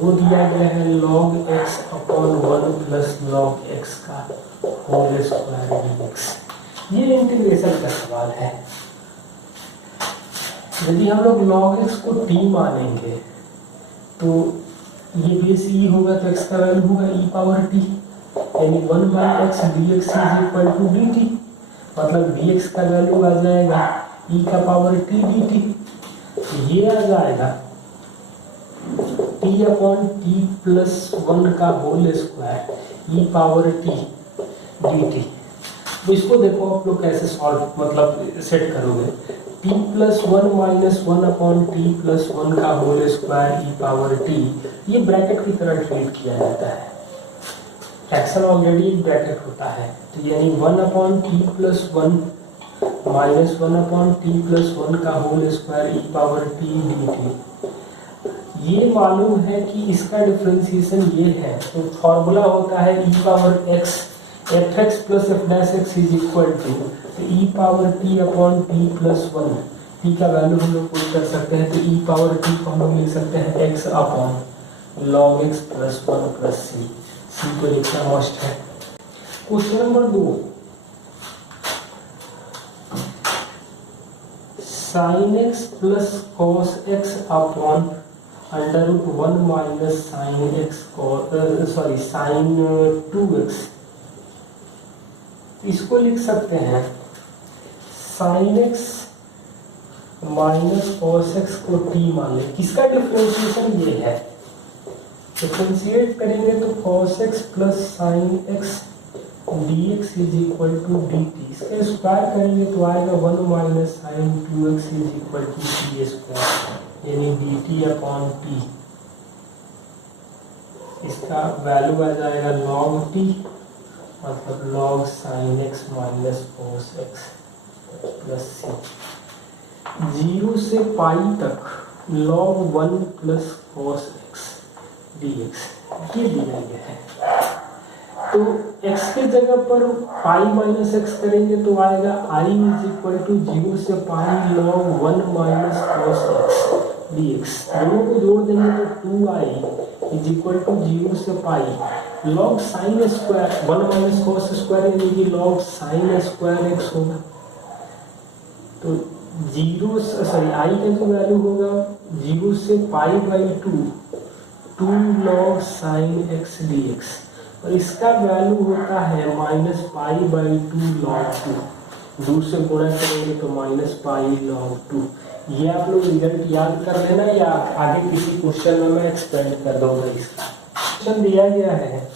वो दिया गया है log x upon 1 plus log x का होल स्क्वायर dx। ये इंटीग्रेशन का सवाल है। यदि हम लोग log x को t मानेंगे तो ये बेस e होगा तो x का वैल्यू होगा e पावर t, यानी 1 by x d x is equal to d t. मतलब dx का वैल्यू आ जाएगा e का पावर t dt। तो ये आ जाएगा t अपॉन टी प्लस 1 का whole square e power t dt। तो इसको देखो आप लोग कैसे सॉल्व मतलब सेट करोगे। t plus 1 minus 1 upon t plus 1 का whole square e power t, ये ब्रैकेट की तरह ट्रीट किया जाता है। फ्रैक्शन ऑलरेडी ब्रैकेट होता है, तो यानी 1 upon t plus 1 minus 1 upon t plus 1 का whole square e power t dt। ये मालूम है कि इसका डिफरेंशिएशन ये है, तो फॉर्मूला होता है e power x f x plus f dash x is equal to e power t upon t plus 1। टी का वैल्यू हम लोग पुट कर सकते हैं, तो ई पावर टी को हम लोग लिख सकते हैं x upon log x plus 1 plus c. C को लिखना मस्ट है। Question number 2, sine x plus cos x upon under root 1 minus sine x sine 2x। इसको लिख सकते हैं sine x minus cos x को टी मान लें। किसका डिफरेंशिएशन ये है, डिफरेंशिएट करेंगे तो cos x plus sine x d x is equal to d t. इसका स्क्वायर करेंगे तो आएगा 1 minus sine 2x is equal to t square, यानी डी टी अपॉन टी। इसका वैल्यू आ जाएगा लॉग टी, मतलब log sine x minus cos x plus c. 0 से पाई तक log 1 plus cos x d x ये दिया गया है। तो x के जगह पर पाई माइनस एक्स करेंगे तो आएगा i इज इक्वल टू 0 से pi log 1 minus cos x d x. दोनों को जोड़ देंगे तो 2i इज इक्वल टू 0 से pi log sine square 1 minus cos square, यानी कि लॉग साइन स्क्वायर एक्स होगा। तो i का जो वैल्यू होगा 0 से pi by 2 log sine x d x, और इसका वैल्यू होता है माइनस पाई बाई 2 लॉग 2। 2 से गुणा करेंगे तो माइनस पाई लॉग 2। ये आप लोग रिजल्ट याद कर लेना, या आगे किसी क्वेश्चन में मैं एक्सपेंड कर दूंगा। इसका क्वेश्चन दिया गया है,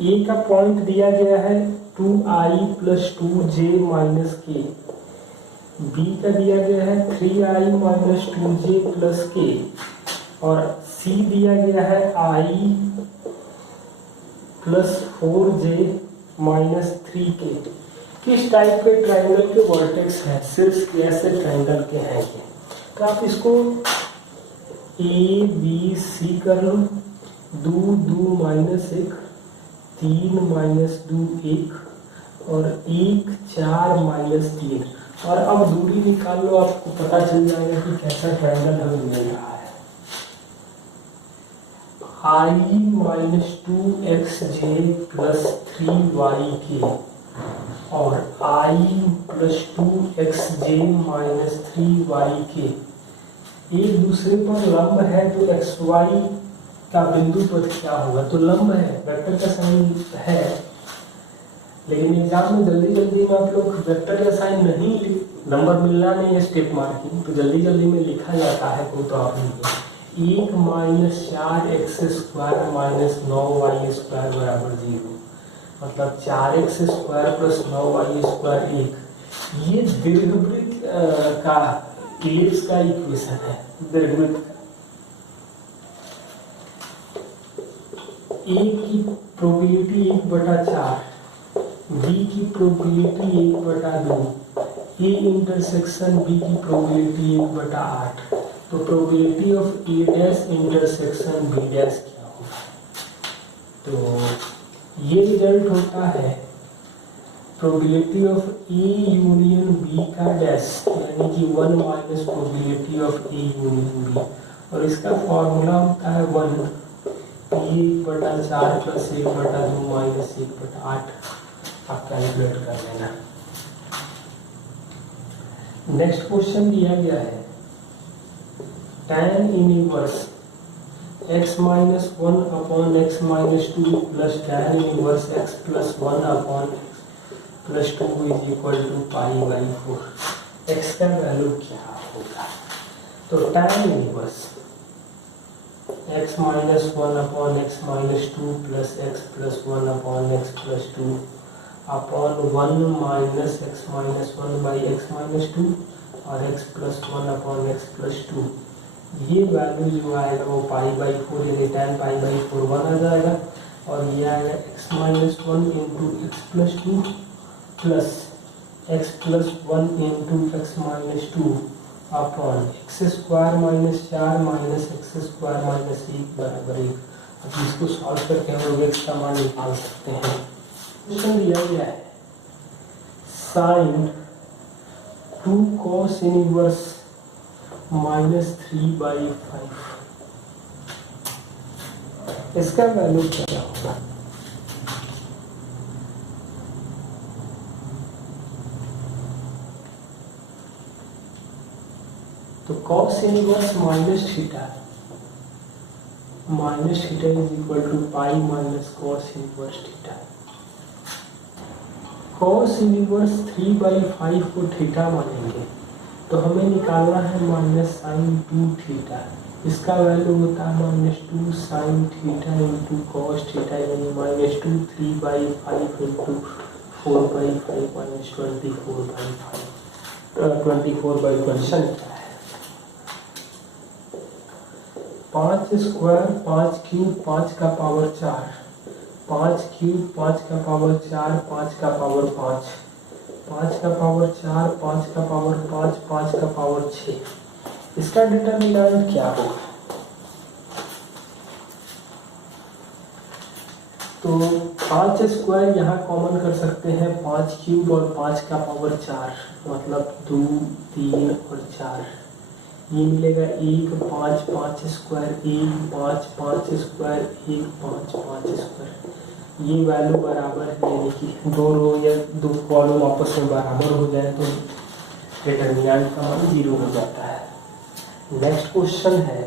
ए का पॉइंट दिया गया है 2i प्लस 2j माइनस के, बी का दिया गया है 3i माइनस 2j प्लस के, और सी दिया गया है i plus 4j minus 3k। किस टाइप के ट्राइंगल के वर्टेक्स हैं, शीर्ष कैसे ट्राइंगल के हैं ये। तो आप इसको ए बी सी कर लो, 2 माइनस 1 3 माइनस 2 1 और 1 4 माइनस 3, और अब दूरी निकाल लो, आपको पता चल जाएगा कि कैसा ट्राइंगल हमें मिल रहा है। i minus 2xj plus 3yk और i plus 2xj minus 3yk एक दूसरे पर लंब है, तो xy का बिंदु पद क्या होगा, तो लंब है, वेक्टर का साइन है। लेकिन एग्जाम में जल्दी में आप लोग वेक्टर का साइन नहीं, नंबर मिलना नहीं है स्टेप मार्किंग, तो जल्दी में लिखा जाता है को, तो आप लिखिए 1 minus 4x square minus 9y square बराबर 0, मतलब 4x square plus 9y square 1। ये दीर्घवृत्त का इलिप्स का इक्वेशन है। दीर्घवृत्त a की प्रोबेबिलिटी 1/4, b की प्रोबेबिलिटी 1/2, a इंटरसेक्शन b की प्रोबेबिलिटी 1/8। तो probability of A dash intersection B dash क्या होगा, तो ये रिजल्ट होता है probability of A union B का डैश, यानी कि 1 minus probability of A union B, और इसका फॉर्मूला होता है 1 1/4 प्लस 1/2 माइनस 1/8 आप कैलकुलेट कर लेना। नेक्स्ट क्वेश्चन दिया गया है tan inverse x minus 1 upon x minus 2 plus tan inverse x plus 1 upon x plus 2 is equal to π/4। x का वैल्यू क्या होगा? तो tan inverse x minus 1 upon x minus 2 plus x plus 1 upon x plus 2 upon 1 minus x minus 1 by x minus 2 और x plus 1 upon x plus 2, ये value जो आएगा वो π/4 यानी tan π/4 1 आ जाएगा और ये आएगा x minus 1 into x plus 2 plus x plus 1 into x minus 2 upon x square minus 4 minus x square minus 1 बराबर 1। अब इसको सॉल्व करके हम लोग x का मान निकाल सकते हैं। क्वेश्चन दिया गया है साइन 2 cos इनवर्स -3/5, इसका वैल्यू क्या होगा? तो cos inverse minus theta is equal to pi minus cos inverse theta. cos inverse 3/5 को थीटा मानेंगे तो हमें निकालना है माइनस साइन 2 थीटा, इसका वैल्यू होता है -2 sine theta into cos theta यानी -2 3/5 इंटू 4/5 माइनस 24/5 24/5 क्या है? 5 स्क्वायर 5 क्यूब 5 का पावर 4, 5 क्यूब 5 का पावर 4 5 का पावर 5, 5 का पावर 4 5 का पावर 5 5 का पावर 6, इसका डिटरमिनेंट क्या होगा? तो 5 स्क्वायर यहाँ कॉमन कर सकते हैं, 5 क्यूब और 5 का पावर 4 मतलब 2 3 और 4, ये मिलेगा 1 5 5 स्क्वायर 1 5 5 स्क्वायर 1 5 5 स्क्वायर, ये वैल्यू बराबर है यानी कि दो रो या दो कॉलम आपस में बराबर हो जाए तो डिटरमिनेंट का मान 0 हो जाता है। नेक्स्ट क्वेश्चन है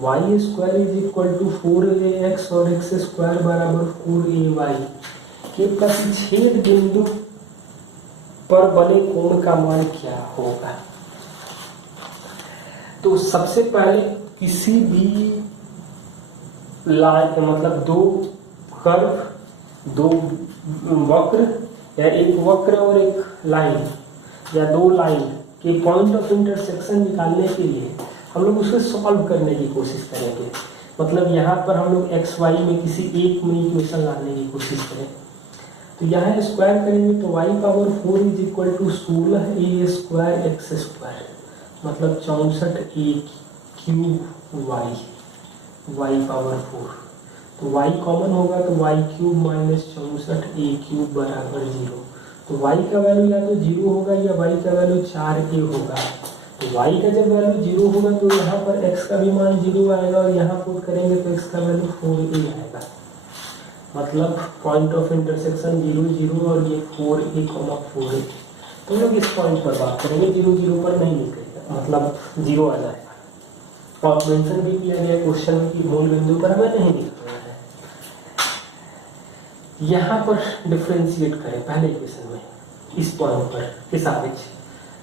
y square is equal to 4ax और एक्स स्क्वायर बराबर 4ay के प्रतिच्छेद बिंदु पर बने कोण का मान क्या होगा? तो सबसे पहले किसी भी लाइन मतलब दो कर्व, दो वक्र या एक वक्र और एक लाइन या दो लाइन के पॉइंट ऑफ इंटरसेक्शन निकालने के लिए हम लोग उसे सॉल्व करने की कोशिश करेंगे। मतलब यहाँ पर हम लोग एक्स वाई में किसी एक में इक्वेशन लाने की कोशिश करें तो यहाँ स्क्वायर करेंगे तो y power 4 is equal to 16a square x square मतलब 64a क्यूब y पावर 4, तो y कॉमन होगा तो y cube minus 64a cube बराबर 0। तो y का वैल्यू या तो 0 होगा या y का वैल्यू 4a होगा। तो y का जब वैल्यू 0 होगा तो यहाँ पर x का भी मान 0 आएगा और यहाँ पुट करेंगे तो x का वैल्यू 4a आएगा। मतलब पॉइंट ऑफ इंटरसेक्शन 0 0 और ये 4a, 4a। तो लोग इस पॉइंट पर बात करेंगे, 0 0 पर नहीं निकलेगा मतलब 0 आ जाएगा। और मेंशन भी किया गया क्वेश्चन में कि मूल बिंदु पर हमें नहीं निकलना है। यहाँ पर डिफ्रेंशिएट करें पहले इक्वेशन में इस पॉइंट पर इस आगे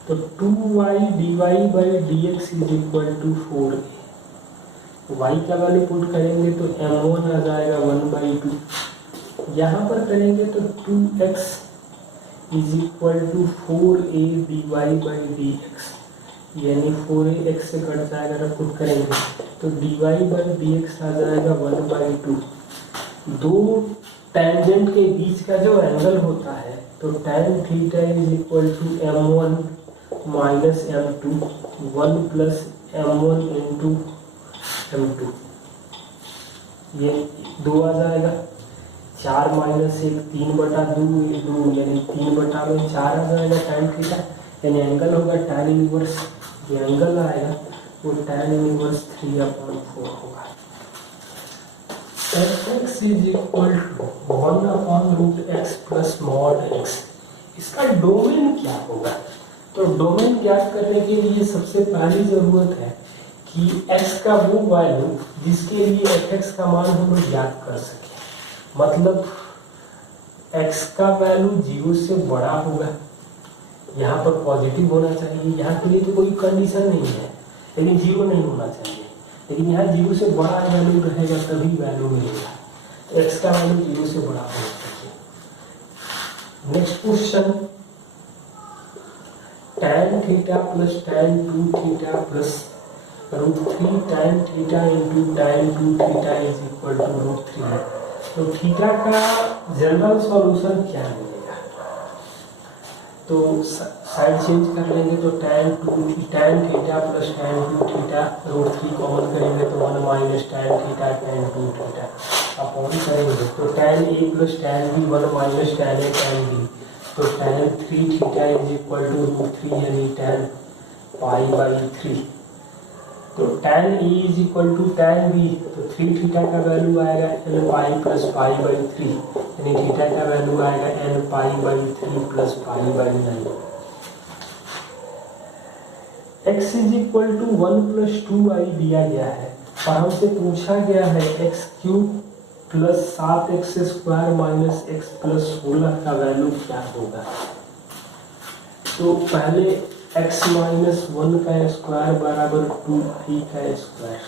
तो 2y dy/dx is equal to 4a, y का वैल्यू पुट करेंगे तो m1 आ जाएगा 1/2, यहाँ पर करेंगे तो 2x is equal to 4a dy/dx यानी 4a x से कट जाएगा तो पुट करेंगे तो dy/dx आ जाएगा 1/2। दो टेंजेंट के बीच का जो एंगल होता है तो tan theta is equal to m1 minus m2 1 plus m1 into m2, ये 2 आ जाएगा, 4 माइनस 1 3/2 ये 2 यानी 3/4 आ जाएगा tan थीटा यानी एंगल होगा tan इनवर्स, ये एंगल आएगा वो tan इनवर्स 3/4 होगा। fx is equal to 1/√x plus mod x। इसका डोमेन क्या होगा? तो डोमेन ज्ञात करने के लिए सबसे पहली जरूरत है कि x का वो वैल्यू जिसके लिए fx का मान हम लोग ज्ञात कर सके। मतलब x का वैल्यू 0 से बड़ा होगा, यहाँ पर पॉजिटिव होना चाहिए। यहाँ के लिए तो कोई कंडीशन नहीं है, लेकिन 0 नहीं होना चाहिए। लेकिन यहाँ 0 से बड़ा वैल्यू रहेगा तभी वैल्यू मिलेगा। तो x का वैल्यू 0 से बड़ा होना चाहिए। Next question, tan theta plus tan 2 theta plus √3 tan theta into tan 2 theta is equal to √3। तो थीटा का जनरल सॉल्यूशन क्या मिलेगा? तो साइड चेंज कर लेंगे तो tan theta plus tan 2 theta √3 common करेंगे तो 1 minus tan theta tan 2 theta upon करेंगे तो tan a plus tan b 1 minus tan a tan b। तो tan 3 theta is equal to √3 यानी tan π/3। तो tan a is equal to tan b, तो 3 theta का value आएगा n pi plus π/3 यानी theta का वैल्यू आएगा n π/3 plus π/9। x is equal to 1 plus 2i दिया गया है और हमसे पूछा गया है x³ plus 7x² minus x plus 16 का वैल्यू क्या होगा। तो पहले x माइनस 1 का स्क्वायर बराबर 2i का स्क्वायर,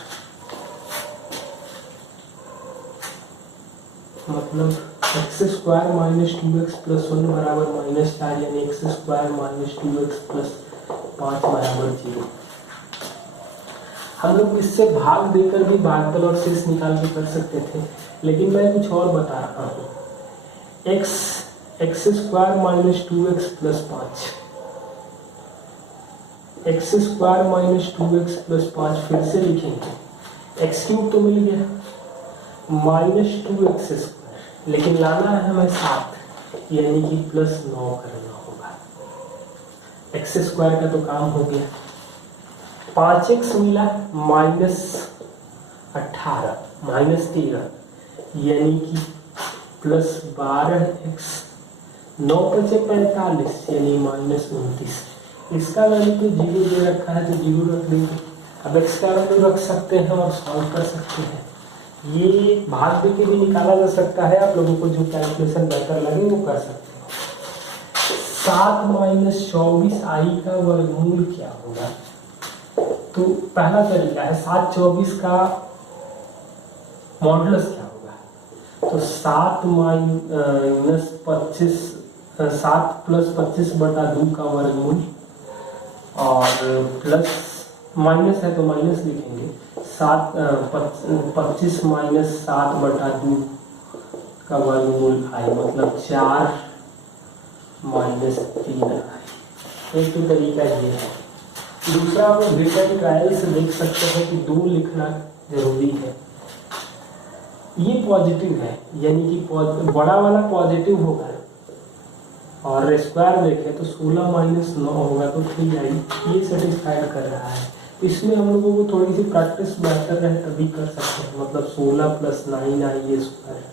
मतलब x² माइनस 2x प्लस 1 बराबर -4 यानी x² माइनस 2x प्लस 5 बराबर 0। हम लोग इससे भाग देकर भी भागफल और शेष निकाल के कर सकते थे, लेकिन मैं कुछ और बता रहा हूँ। x² minus 2x plus 5, x² minus 2x plus 5 फिर से लिखेंगे। x³ तो मिल गया माइनस 2x², लेकिन लाना है हमें 7 यानी कि प्लस 9 करना होगा। x² का तो काम हो गया। 5x मिला माइनस 18 माइनस 13 यानी कि प्लस 12x, 9 बचे 45 यानी माइनस 29। इसका वैल्यू तो 0 दे रखा है तो 0 रख देंगे। अब x का वैल्यू रख सकते हैं और सॉल्व कर सकते हैं। ये भाग दे के भी निकाला जा सकता है, आप लोगों को जो कैलकुलेशन बेहतर लगे वो कर सकते हैं। 7 माइनस 24i का वर्गमूल क्या होगा? तो पहला तरीका है 7 24 का मॉडुलस क्या होगा। तो 7 माइनस 25 7 प्लस 25/2 का वर्गमूल और प्लस माइनस है तो माइनस लिखेंगे 25 माइनस 7/2 का वर्गमूल आई, मतलब 4 माइनस 3i। एक तो तरीका ये है। दूसरा आप रिटर्न ट्रायल से देख सकते हैं कि 2 लिखना जरूरी है। ये पॉजिटिव है यानी कि बड़ा वाला पॉजिटिव होगा और स्क्वायर देखें तो 16 माइनस 9 होगा तो 3i, ये सेटिस्फाइड कर रहा है। इसमें हम लोगों को थोड़ी सी प्रैक्टिस बेहतर रहे तभी कर सकते हैं। मतलब 16 प्लस 9i स्क्वायर,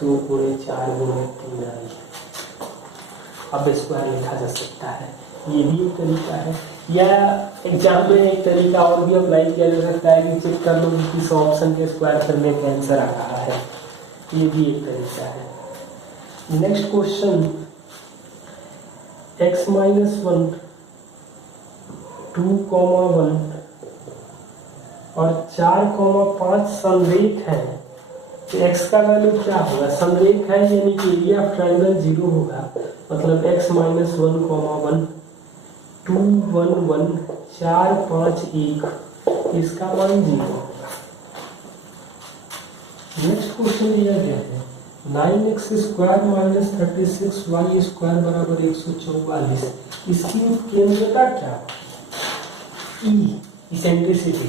तो पूरे 4 गुणे 3i, अब स्क्वायर लिखा जा सकता है। ये भी एक तरीका है। या एग्जाम में एक तरीका और भी अप्लाई किया जा सकता है कि चेक कर लो कि किस ऑप्शन के स्क्वायर करने का आंसर आ रहा है। ये भी एक तरीका है। नेक्स्ट क्वेश्चन, x माइनस 1 2,1 और 4,5 संरेख है तो x का वैल्यू क्या होगा? संरेख है यानी कि एरिया ऑफ ट्रायंगल 0 होगा, मतलब x माइनस 1,1 2 1 1 4 5 1 इसका मान 0 होगा। नेक्स्ट क्वेश्चन दिया गया है 9x² माइनस 36y² बराबर 144। इसकी केंद्रता क्या? E eccentricity.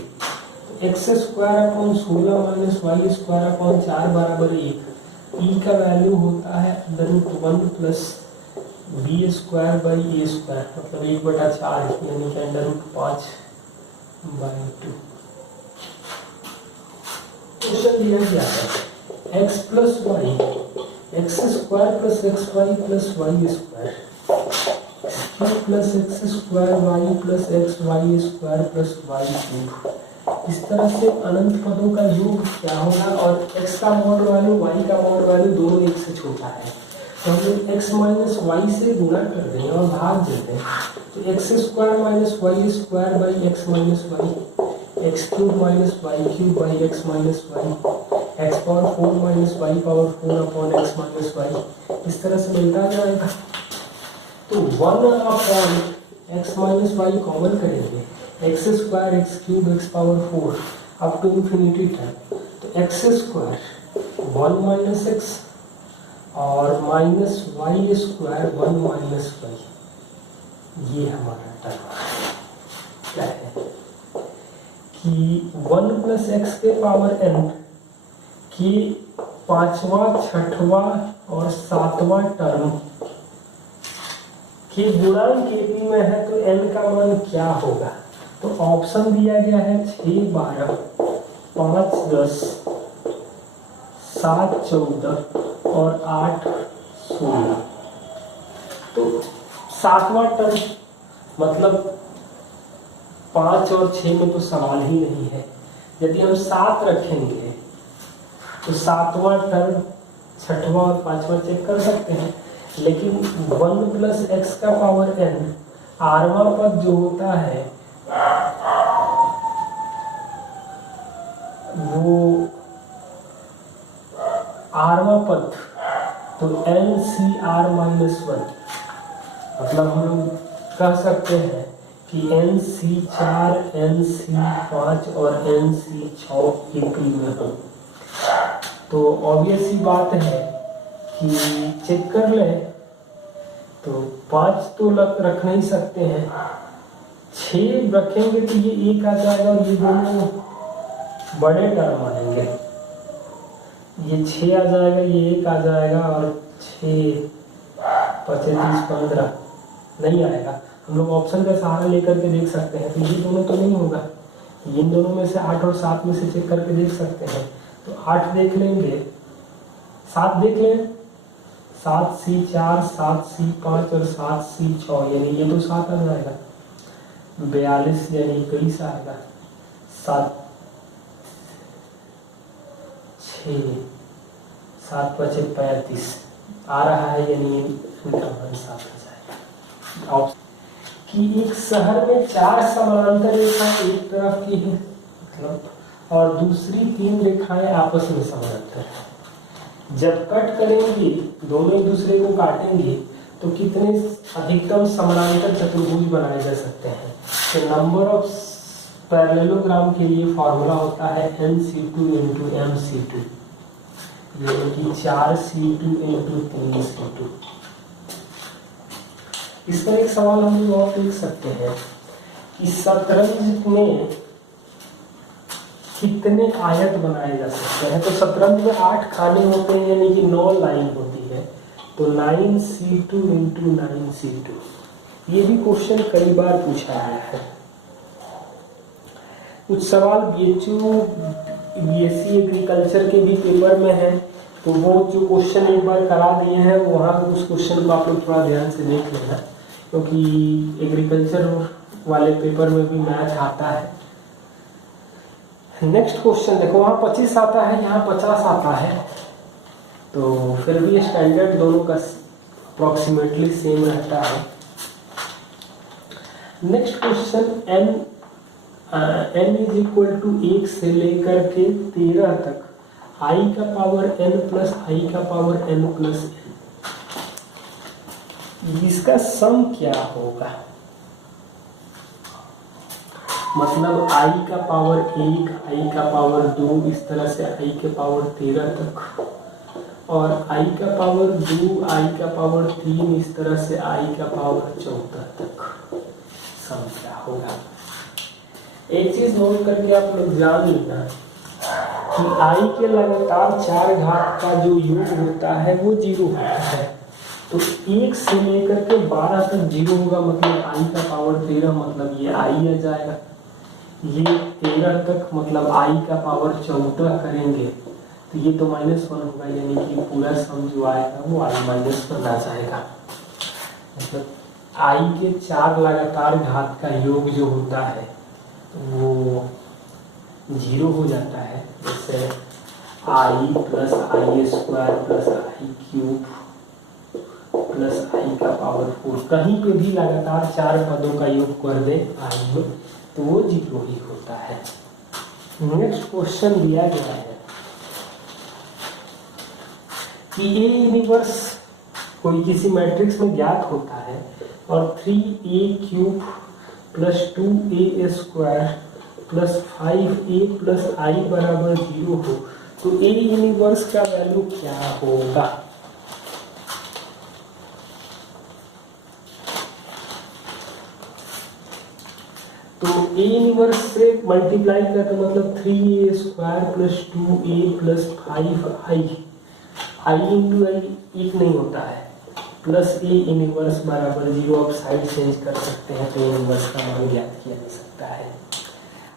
तो x² upon 16 minus y² upon 4 बराबर 1। E का वैल्यू होता है √1 प्लस b²/a², मतलब 1/4 यानी कि √5/2। क्वेश्चन दिया गया है x plus y, x square plus x y plus y square plus x square y plus x y square plus y cube. इस तरह से अनंत पदों का योग क्या होगा, और x का मॉड वैल्यू y का मॉड वैल्यू दोनों एक से छोटा है, तो हम लोग x माइनस वाई से गुणा कर देंगे और भाग देते हैं, तो x square minus y square by x minus y, x cube minus y cube by x minus y, x power 4 minus y power 4 upon x minus y, इस तरह से मिलता जाएगा। तो 1 upon x minus y common करेंगे, x square x cube x power 4 up to infinity तक, तो x square 1 minus x और minus y square 1 minus Y, ये हमारा टर्म क्या है कि 1 प्लस एक्स के पावर n की 5वां 6वां और 7वां टर्म कि गुणांक केपी में है, तो n का मान क्या होगा। तो ऑप्शन दिया गया है 6 12 5 10 7 14 और 8 16। तो 7वां टर्म मतलब 5 और 6 में तो सवाल ही नहीं है। यदि हम 7 रखेंगे तो 7वां टर्म 6वां और 5वां चेक कर सकते हैं, लेकिन 1 प्लस एक्स का पावर n 8वां पद जो होता है वो 8वां पद, तो NCR माइनस 1, मतलब हम कह सकते हैं कि NC4 NC5 और NC6 केपी में हो। तो ऑब्वियस ही बात है कि चेक कर ले, तो 5 तो रख नहीं सकते हैं, 6 रखेंगे तो ये 1 आ जाएगा और ये दोनों बड़े टर्म आएंगे, ये 6 आ जाएगा ये 1 आ जाएगा और 6 25 15 नहीं आएगा। हम लोग ऑप्शन का सहारा लेकर के देख सकते हैं, तो ये दोनों तो नहीं होगा, इन दोनों में से 8 और 7 में से चेक करके देख सकते हैं। तो 8 देख लेंगे, 7 देख लें, 7C4 7C5 और 7C6 यानी ये तो 7 आ जाएगा, 42 यानी 21 आएगा, 7 6 7 5 35 आ रहा है, यानी इनका मान 7 आ जाएगा। कि एक शहर में 4 समानांतर रेखाएं एक तरफ की है मतलब, और दूसरी 3 रेखाएं आपस में समानांतर है। जब कट करेंगे, दोनों एक दूसरे को काटेंगे, तो कितने अधिकतम समानांतर चतुर्भुज बनाए जा सकते हैं। तो नंबर ऑफ पैरेललोग्राम के लिए फॉर्मूला होता है NC2 × MC2, यानी कि 4C2 × 3C2। इस पर एक सवाल हम लोग और देख सकते हैं कि शतरंज में कितने आयत बनाए जा सकते हैं। तो शतरंज में 8 खाने होते हैं, यानी कि 9 लाइन होती है, तो 9C2 × 9C2। ये भी क्वेश्चन कई बार पूछा गया है। कुछ सवाल BSc एग्रीकल्चर के भी पेपर में है, तो वो जो क्वेश्चन एक बार करा दिए हैं, वहाँ उस क्वेश्चन को आप लोग थोड़ा ध्यान से देख लेना, क्योंकि एग्रीकल्चर वाले पेपर में भी मैथ आता है। नेक्स्ट क्वेश्चन देखो, वहाँ 25 आता है, यहाँ 50 आता है, तो फिर भी स्टैंडर्ड दोनों का अप्रॉक्सीमेटली सेम रहता है। नेक्स्ट क्वेश्चन n = 1 से लेकर के 13 तक i का पावर n प्लस i का पावर n प्लस n, इसका सम क्या होगा। मतलब i का पावर 1, i का पावर 2, इस तरह से i के पावर 13 तक, और i का पावर 2, i का पावर 3, इस तरह से i का पावर 14 तक सम क्या होगा। एक चीज नोट करके आप लोग जान लेना कि i के लगातार 4 घात का जो योग होता है वो 0 होता है। तो 1 से लेकर के 12 तक 0 होगा, मतलब i का पावर 13, मतलब ये i आ जाएगा। ये 13 तक मतलब i का पावर 14 करेंगे तो ये तो -1 होगा, यानी कि पूरा सम जो आएगा वो i -1 आ जाएगा। मतलब i के 4 लगातार घात का योग जो होता है वो 0 हो जाता है। जैसे i plus i square plus i cube plus i का पावर 4, कहीं पे भी लगातार 4 पदों का योग कर दे i में तो वो 0 ही होता है। नेक्स्ट क्वेश्चन दिया गया है कि ए इनवर्स कोई किसी मैट्रिक्स में ज्ञात होता है और 3a cube plus 2a square plus 5a plus i बराबर 0 हो तो ए इनवर्स का वैल्यू क्या होगा। तो ए इनवर्स से मल्टीप्लाई कर तो मतलब 3a square plus 2a plus 5i, i into i एक नहीं होता है, प्लस ए इनवर्स बराबर 0। आप साइड चेंज कर सकते हैं तो ए इनवर्स का मान ज्ञात किया जा सकता है।